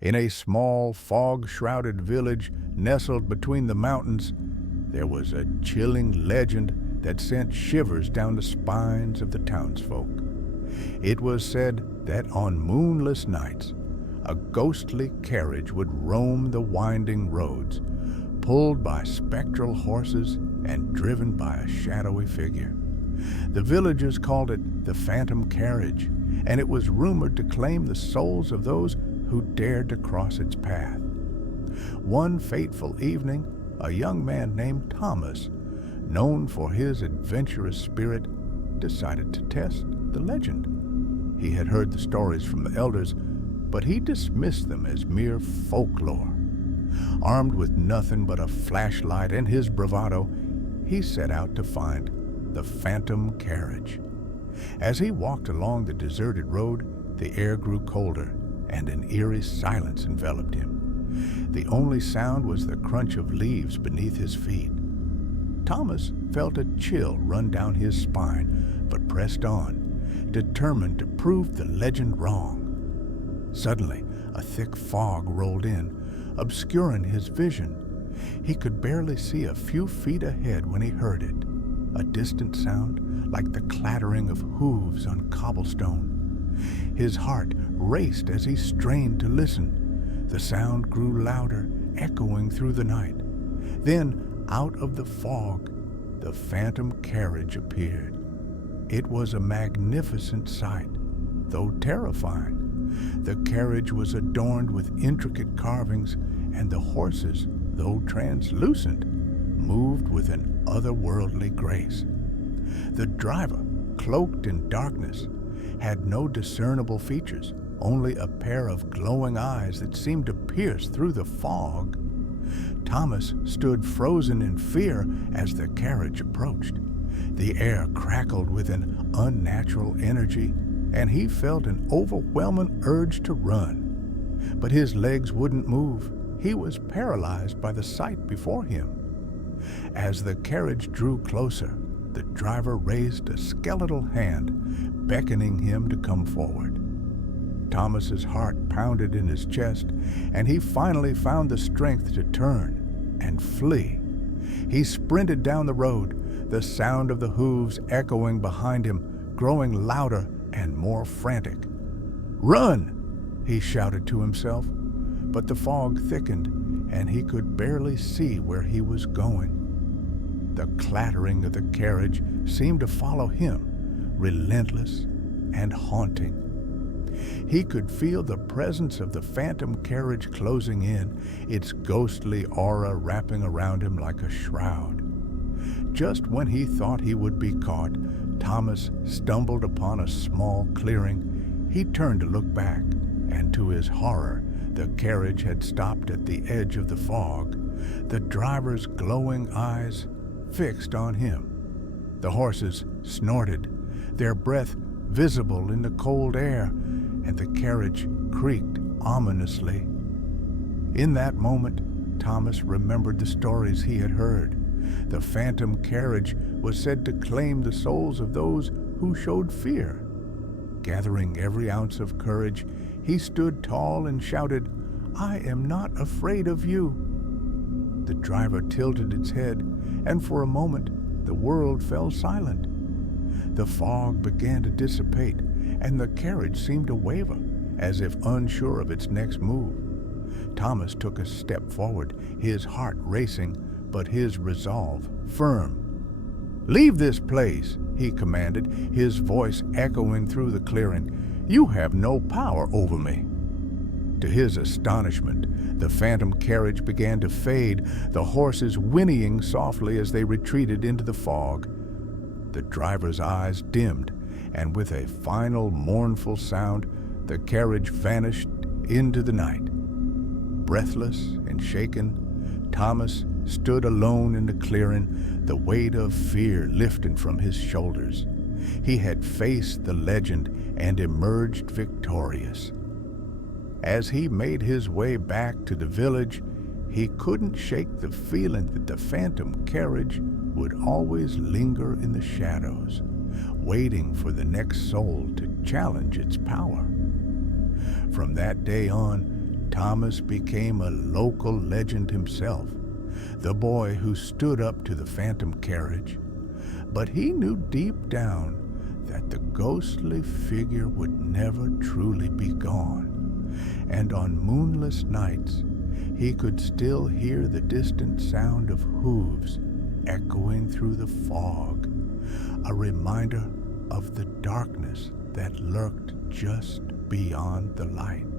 In a small, fog-shrouded village nestled between the mountains, there was a chilling legend that sent shivers down the spines of the townsfolk. It was said that on moonless nights, a ghostly carriage would roam the winding roads, pulled by spectral horses and driven by a shadowy figure. The villagers called it the Phantom Carriage, and it was rumored to claim the souls of those who dared to cross its path. One fateful evening, a young man named Thomas, known for his adventurous spirit, decided to test the legend. He had heard the stories from the elders, but he dismissed them as mere folklore. Armed with nothing but a flashlight and his bravado, he set out to find the Phantom Carriage. As he walked along the deserted road, the air grew colder, and an eerie silence enveloped him. The only sound was the crunch of leaves beneath his feet. Thomas felt a chill run down his spine, but pressed on, determined to prove the legend wrong. Suddenly, a thick fog rolled in, obscuring his vision. He could barely see a few feet ahead when he heard it, a distant sound like the clattering of hooves on cobblestone. His heart raced as he strained to listen. The sound grew louder, echoing through the night. Then, out of the fog, the Phantom Carriage appeared. It was a magnificent sight, though terrifying. The carriage was adorned with intricate carvings, and the horses, though translucent, moved with an otherworldly grace. The driver, cloaked in darkness, had no discernible features, only a pair of glowing eyes that seemed to pierce through the fog. Thomas stood frozen in fear as the carriage approached. The air crackled with an unnatural energy, and he felt an overwhelming urge to run. But his legs wouldn't move. He was paralyzed by the sight before him. As the carriage drew closer, the driver raised a skeletal hand, beckoning him to come forward. Thomas's heart pounded in his chest, and he finally found the strength to turn and flee. He sprinted down the road, the sound of the hooves echoing behind him, growing louder and more frantic. "Run!" he shouted to himself, but the fog thickened, and he could barely see where he was going. The clattering of the carriage seemed to follow him, relentless and haunting. He could feel the presence of the Phantom Carriage closing in, its ghostly aura wrapping around him like a shroud. Just when he thought he would be caught, Thomas stumbled upon a small clearing. He turned to look back, and to his horror, the carriage had stopped at the edge of the fog, the driver's glowing eyes fixed on him. The horses snorted, their breath visible in the cold air, and the carriage creaked ominously. In that moment, Thomas remembered the stories he had heard. The Phantom Carriage was said to claim the souls of those who showed fear. Gathering every ounce of courage, he stood tall and shouted, "I am not afraid of you." The driver tilted its head, and for a moment, the world fell silent. The fog began to dissipate, and the carriage seemed to waver, as if unsure of its next move. Thomas took a step forward, his heart racing, but his resolve firm. "Leave this place," he commanded, his voice echoing through the clearing. "You have no power over me." To his astonishment, the Phantom Carriage began to fade, the horses whinnying softly as they retreated into the fog. The driver's eyes dimmed, and with a final mournful sound, the carriage vanished into the night. Breathless and shaken, Thomas stood alone in the clearing, the weight of fear lifting from his shoulders. He had faced the legend and emerged victorious. As he made his way back to the village, he couldn't shake the feeling that the Phantom Carriage would always linger in the shadows, waiting for the next soul to challenge its power. From that day on, Thomas became a local legend himself, the boy who stood up to the Phantom Carriage. But he knew deep down that the ghostly figure would never truly be gone. And on moonless nights, he could still hear the distant sound of hooves echoing through the fog, a reminder of the darkness that lurked just beyond the light.